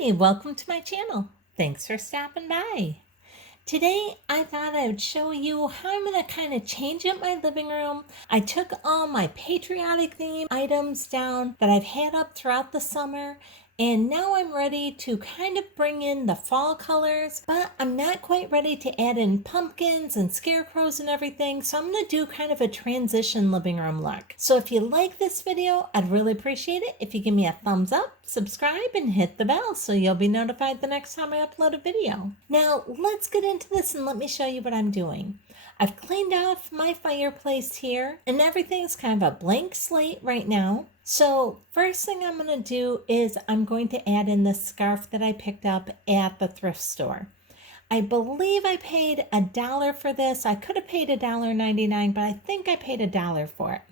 Hi, welcome to my channel. Thanks for stopping by. Today, I thought I would show you how I'm going to kind of change up my living room. I took all my patriotic theme items down that I've had up throughout the summer, and now I'm ready to kind of bring in the fall colors, but I'm not quite ready to add in pumpkins and scarecrows and everything, so I'm going to do kind of a transition living room look. So if you like this video, I'd really appreciate it if you give me a thumbs up, subscribe, and hit the bell so you'll be notified the next time I upload a video. Now, let's get into this and let me show you what I'm doing. I've cleaned off my fireplace here, and everything's kind of a blank slate right now. So first thing I'm going to do is I'm going to add in this scarf that I picked up at the thrift store. I believe I paid $1 for this. I could have paid $1.99, but I think I paid $1 for it.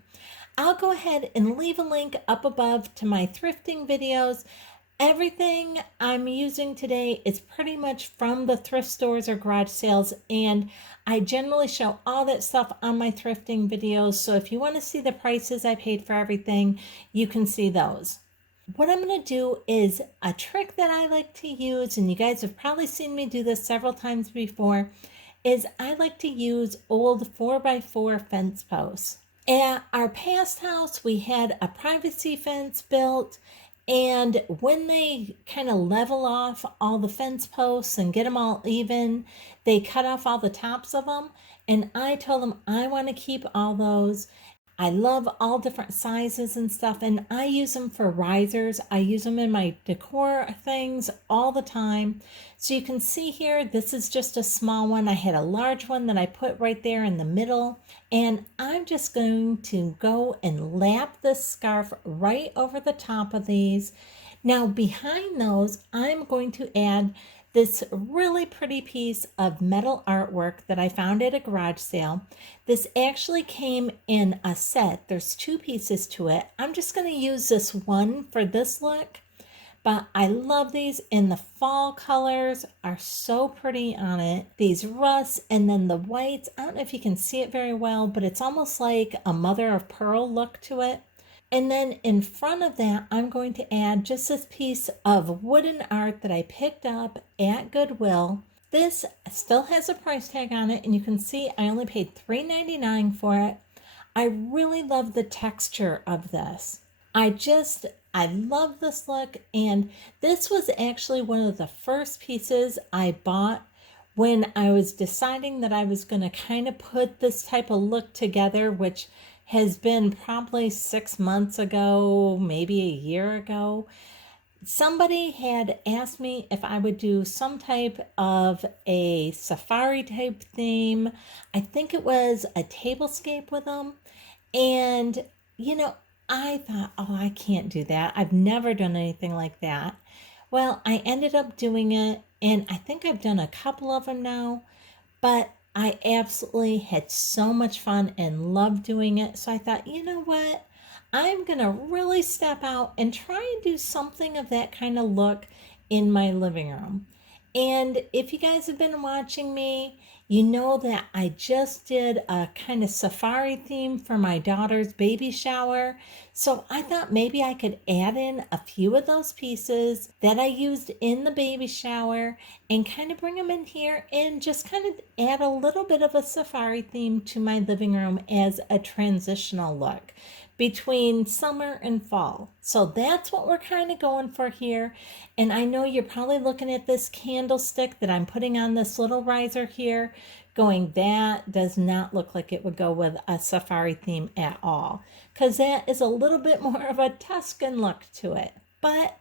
I'll go ahead and leave a link up above to my thrifting videos. Everything I'm using today is pretty much from the thrift stores or garage sales, and I generally show all that stuff on my thrifting videos, so if you want to see the prices I paid for everything, you can see those. What I'm going to do is a trick that I like to use, and you guys have probably seen me do this several times before, is I like to use old 4x4 fence posts. At our past house, we had a privacy fence built, and when they kind of level off all the fence posts and get them all even, they cut off all the tops of them. And I told them I want to keep all those. I love all different sizes and stuff, and I use them for risers. I use them in my decor things all the time. So you can see here, this is just a small one. I had a large one that I put right there in the middle, and I'm just going to go and lap this scarf right over the top of these. Now behind those, I'm going to add this really pretty piece of metal artwork that I found at a garage sale. This actually came in a set. There's 2 pieces to it. I'm just going to use this one for this look, but I love these, and the fall colors are so pretty on it. These rusts and then the whites. I don't know if you can see it very well, but it's almost like a mother of pearl look to it. And then in front of that, I'm going to add just this piece of wooden art that I picked up at Goodwill. This still has a price tag on it, and you can see I only paid $3.99 for it. I really love the texture of this. I love this look, and this was actually one of the first pieces I bought when I was deciding that I was going to kind of put this type of look together, which has been probably 6 months ago, maybe a year ago. Somebody had asked me if I would do some type of a safari type theme. I think it was a tablescape with them. And, I thought, oh, I can't do that. I've never done anything like that. Well, I ended up doing it, and I think I've done a couple of them now, but I absolutely had so much fun and loved doing it. So I thought, you know what? I'm going to really step out and try and do something of that kind of look in my living room. And if you guys have been watching me, you know that I just did a kind of safari theme for my daughter's baby shower. So I thought maybe I could add in a few of those pieces that I used in the baby shower and kind of bring them in here and just kind of add a little bit of a safari theme to my living room as a transitional look between summer and fall. So that's what we're kind of going for here. And I know you're probably looking at this candlestick that I'm putting on this little riser here, going, that does not look like it would go with a safari theme at all, because that is a little bit more of a Tuscan look to it. But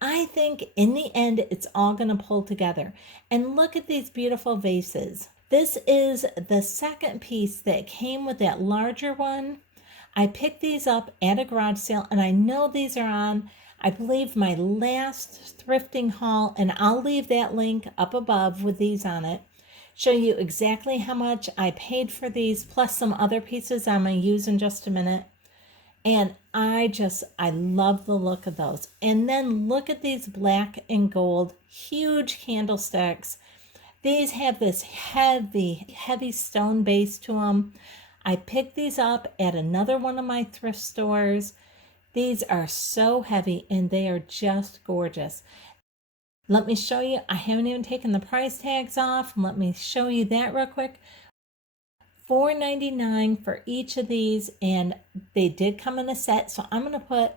I think in the end, it's all going to pull together. And look at these beautiful vases. This is the second piece that came with that larger one. I picked these up at a garage sale, and I know these are on, I believe, my last thrifting haul, and I'll leave that link up above with these on it. Show you exactly how much I paid for these, plus some other pieces I'm going to use in just a minute. And I love the look of those. And then look at these black and gold, huge candlesticks. These have this heavy, heavy stone base to them. I picked these up at another one of my thrift stores. These are so heavy, and they are just gorgeous. Let me show you. I haven't even taken the price tags off. Let me show you that real quick. $4.99 for each of these, and they did come in a set. So I'm going to put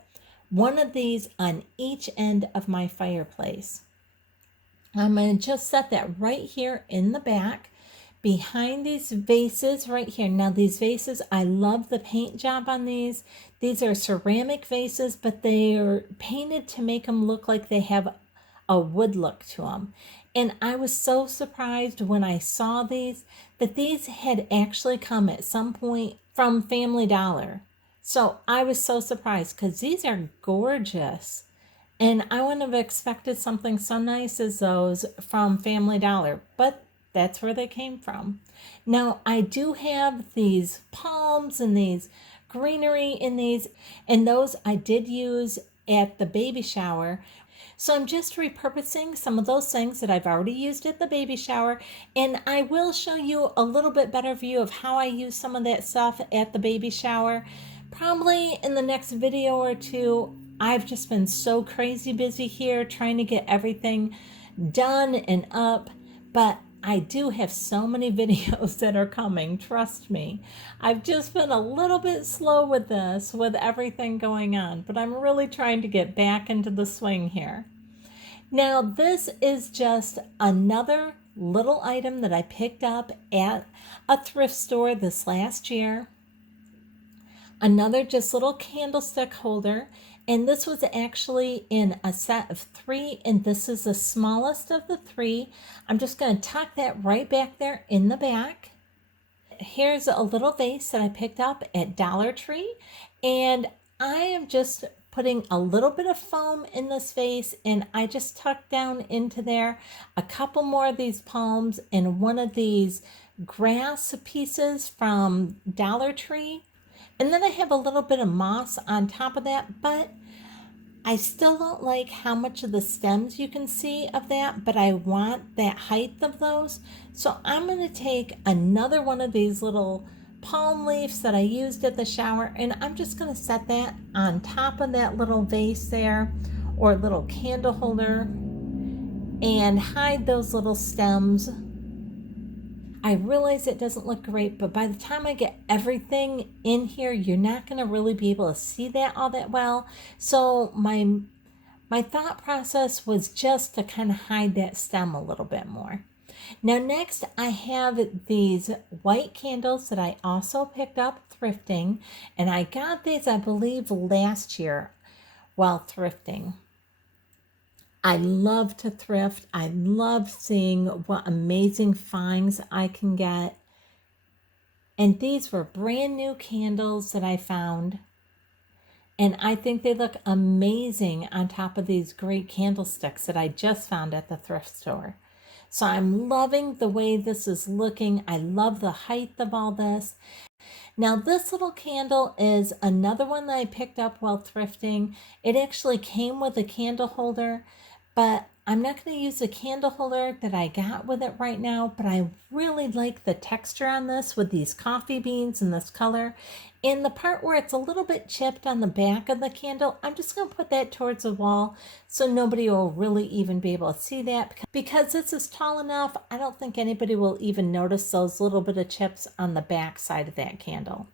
one of these on each end of my fireplace. I'm going to just set that right here in the back behind these vases right here. Now these vases, I love the paint job on these. These are ceramic vases, but they are painted to make them look like they have a wood look to them. And I was so surprised when I saw these that these had actually come at some point from Family Dollar. So I was so surprised because these are gorgeous. And I wouldn't have expected something so nice as those from Family Dollar, but that's where they came from. Now, I do have these palms and these greenery in these, and those I did use at the baby shower. So I'm just repurposing some of those things that I've already used at the baby shower, and I will show you a little bit better view of how I use some of that stuff at the baby shower. Probably in the next video or two. I've just been so crazy busy here trying to get everything done and up, but I do have so many videos that are coming, trust me. I've just been a little bit slow with this, with everything going on, but I'm really trying to get back into the swing here. Now, this is just another little item that I picked up at a thrift store this last year. Another just little candlestick holder. And this was actually in a set of 3, and this is the smallest of the 3. I'm just going to tuck that right back there in the back. Here's a little vase that I picked up at Dollar Tree, and I am just putting a little bit of foam in this vase, and I just tucked down into there a couple more of these palms and one of these grass pieces from Dollar Tree. And then I have a little bit of moss on top of that, but I still don't like how much of the stems you can see of that, but I want that height of those. So I'm going to take another one of these little palm leaves that I used at the shower, and I'm just going to set that on top of that little vase there, or little candle holder, and hide those little stems. I realize it doesn't look great, but by the time I get everything in here, you're not going to really be able to see that all that well. So my thought process was just to kind of hide that stem a little bit more. Now next, I have these white candles that I also picked up thrifting, and I got these, I believe, last year while thrifting. I love to thrift. I love seeing what amazing finds I can get. And these were brand new candles that I found. And I think they look amazing on top of these great candlesticks that I just found at the thrift store. So I'm loving the way this is looking. I love the height of all this. Now this little candle is another one that I picked up while thrifting. It actually came with a candle holder, but I'm not going to use the candle holder that I got with it right now, but I really like the texture on this with these coffee beans and this color. And the part where it's a little bit chipped on the back of the candle, I'm just going to put that towards the wall so nobody will really even be able to see that. Because this is tall enough, I don't think anybody will even notice those little bit of chips on the back side of that candle.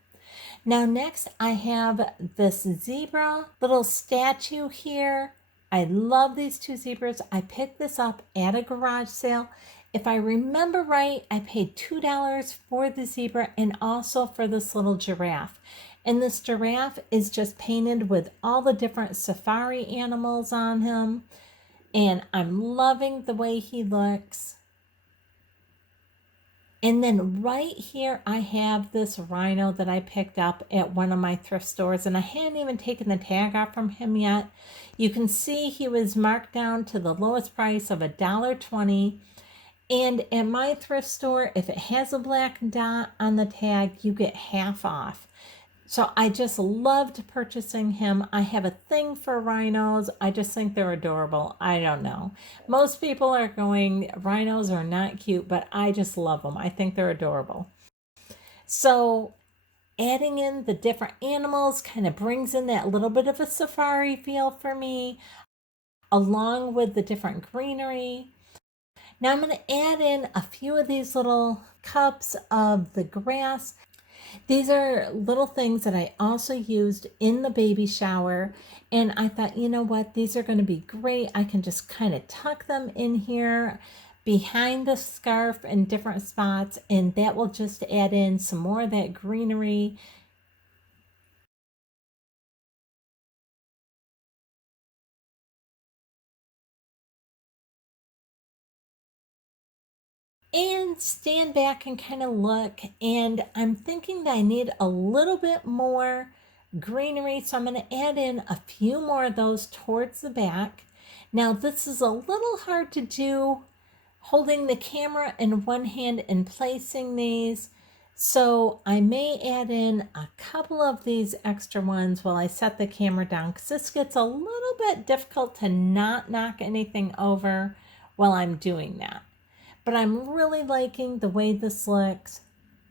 Now next, I have this zebra little statue here. I love these 2 zebras. I picked this up at a garage sale. If I remember right, I paid $2 for the zebra and also for this little giraffe. And this giraffe is just painted with all the different safari animals on him. And I'm loving the way he looks. And then right here, I have this rhino that I picked up at one of my thrift stores, and I hadn't even taken the tag off from him yet. You can see he was marked down to the lowest price of $1.20. And at my thrift store, if it has a black dot on the tag, you get half off. So I just loved purchasing him. I have a thing for rhinos. I just think they're adorable. I don't know. Most people are going, rhinos are not cute, but I just love them. I think they're adorable. So adding in the different animals kind of brings in that little bit of a safari feel for me. along with the different greenery. Now I'm going to add in a few of these little cups of the grass. These are little things that I also used in the baby shower. And I thought, you know what, these are going to be great. I can just kind of tuck them in here behind the scarf in different spots. And that will just add in some more of that greenery. And stand back and kind of look, and I'm thinking that I need a little bit more greenery, so I'm going to add in a few more of those towards the back. Now this is a little hard to do holding the camera in one hand and placing these, so I may add in a couple of these extra ones while I set the camera down, because this gets a little bit difficult to not knock anything over while I'm doing that. But I'm really liking the way this looks,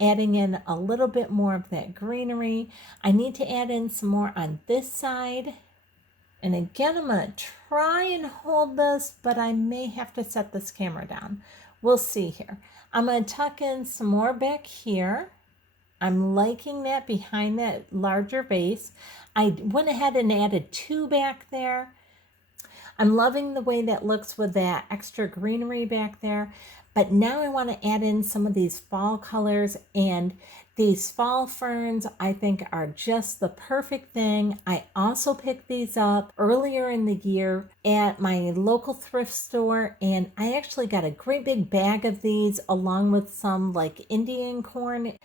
adding in a little bit more of that greenery. I need to add in some more on this side. And again, I'm going to try and hold this, but I may have to set this camera down. We'll see here. I'm going to tuck in some more back here. I'm liking that behind that larger vase. I went ahead and added 2 back there. I'm loving the way that looks with that extra greenery back there. But now I want to add in some of these fall colors, and these fall ferns I think are just the perfect thing. I also picked these up earlier in the year at my local thrift store, and I actually got a great big bag of these along with some like Indian corn.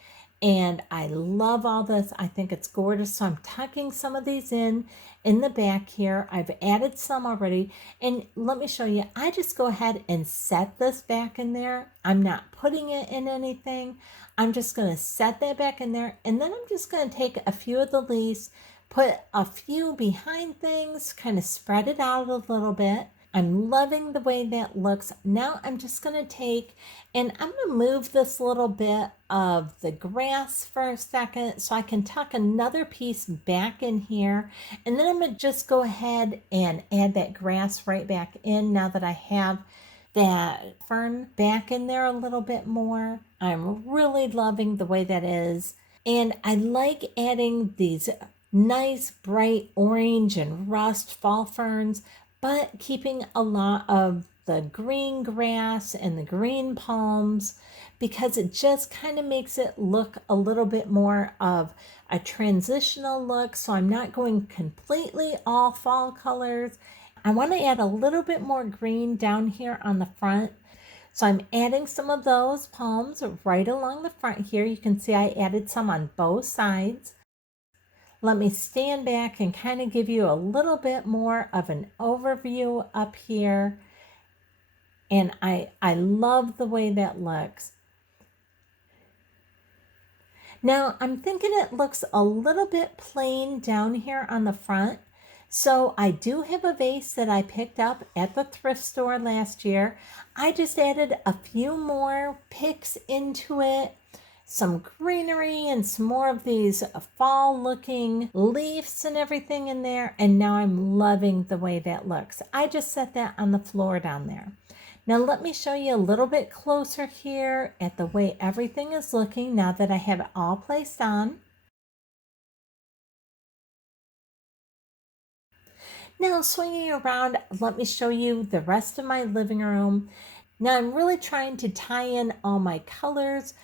And I love all this. I think it's gorgeous. So I'm tucking some of these in the back here. I've added some already. And let me show you. I just go ahead and set this back in there. I'm not putting it in anything. I'm just going to set that back in there. And then I'm just going to take a few of the leaves, put a few behind things, kind of spread it out a little bit. I'm loving the way that looks. Now I'm just going to take, and I'm going to move this little bit of the grass for a second so I can tuck another piece back in here. And then I'm going to just go ahead and add that grass right back in now that I have that fern back in there a little bit more. I'm really loving the way that is. And I like adding these nice bright orange and rust fall ferns, but keeping a lot of the green grass and the green palms, because it just kind of makes it look a little bit more of a transitional look. So I'm not going completely all fall colors. I want to add a little bit more green down here on the front. So I'm adding some of those palms right along the front here. You can see I added some on both sides. Let me stand back and kind of give you a little bit more of an overview up here. And I love the way that looks. Now I'm thinking it looks a little bit plain down here on the front. So I do have a vase that I picked up at the thrift store last year. I just added a few more picks into it, some greenery and some more of these fall looking leaves and everything in there. And now I'm loving the way that looks. I just set that on the floor down there. Now let me show you a little bit closer here at the way everything is looking now that I have it all placed on. Now swinging around, let me show you the rest of my living room. Now I'm really trying to tie in all my colors,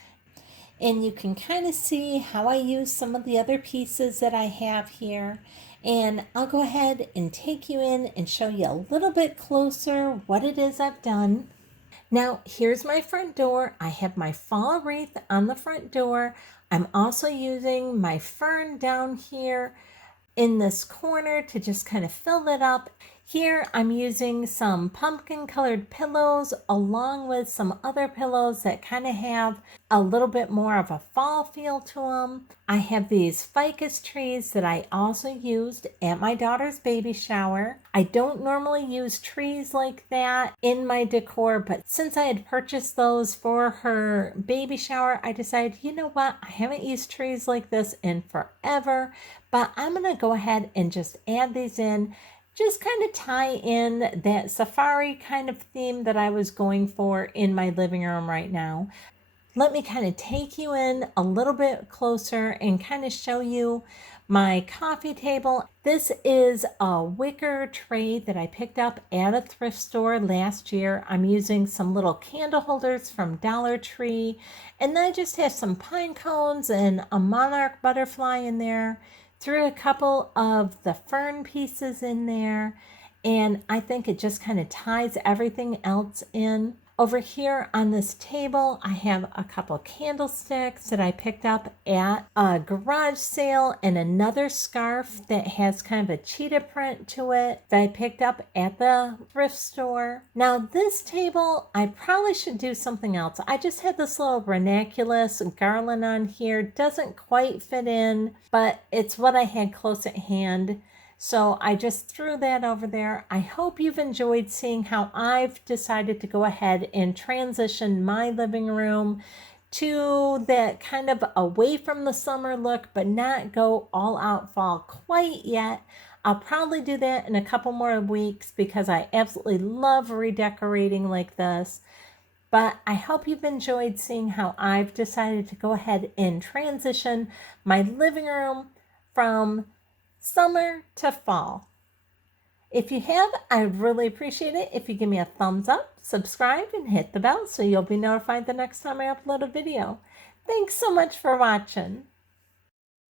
and you can kind of see how I use some of the other pieces that I have here. And I'll go ahead and take you in and show you a little bit closer what it is I've done. Now here's my front door. I have my fall wreath on the front door. I'm also using my fern down here in this corner to just kind of fill it up. Here I'm using some pumpkin colored pillows along with some other pillows that kind of have a little bit more of a fall feel to them. I have these ficus trees that I also used at my daughter's baby shower. I don't normally use trees like that in my decor, but since I had purchased those for her baby shower, I decided, you know what, I haven't used trees like this in forever, but I'm going to go ahead and just add these in just kind of tie in that safari kind of theme that I was going for in my living room right now. Let me kind of take you in a little bit closer and kind of show you my coffee table. This is a wicker tray that I picked up at a thrift store last year. I'm using some little candle holders from Dollar Tree, and then I just have some pine cones and a monarch butterfly in there. Threw a couple of the fern pieces in there, and I think it just kind of ties everything else in. Over here on this table, I have a couple candlesticks that I picked up at a garage sale and another scarf that has kind of a cheetah print to it that I picked up at the thrift store. Now this table, I probably should do something else. I just had this little ranunculus garland on here. Doesn't quite fit in, but it's what I had close at hand. So I just threw that over there. I hope you've enjoyed seeing how I've decided to go ahead and transition my living room to that kind of away from the summer look, but not go all out fall quite yet. I'll probably do that in a couple more weeks because I absolutely love redecorating like this. But I hope you've enjoyed seeing how I've decided to go ahead and transition my living room from summer to fall. If you have, I'd really appreciate it if you give me a thumbs up, subscribe, and hit the bell so you'll be notified the next time I upload a video. Thanks so much for watching.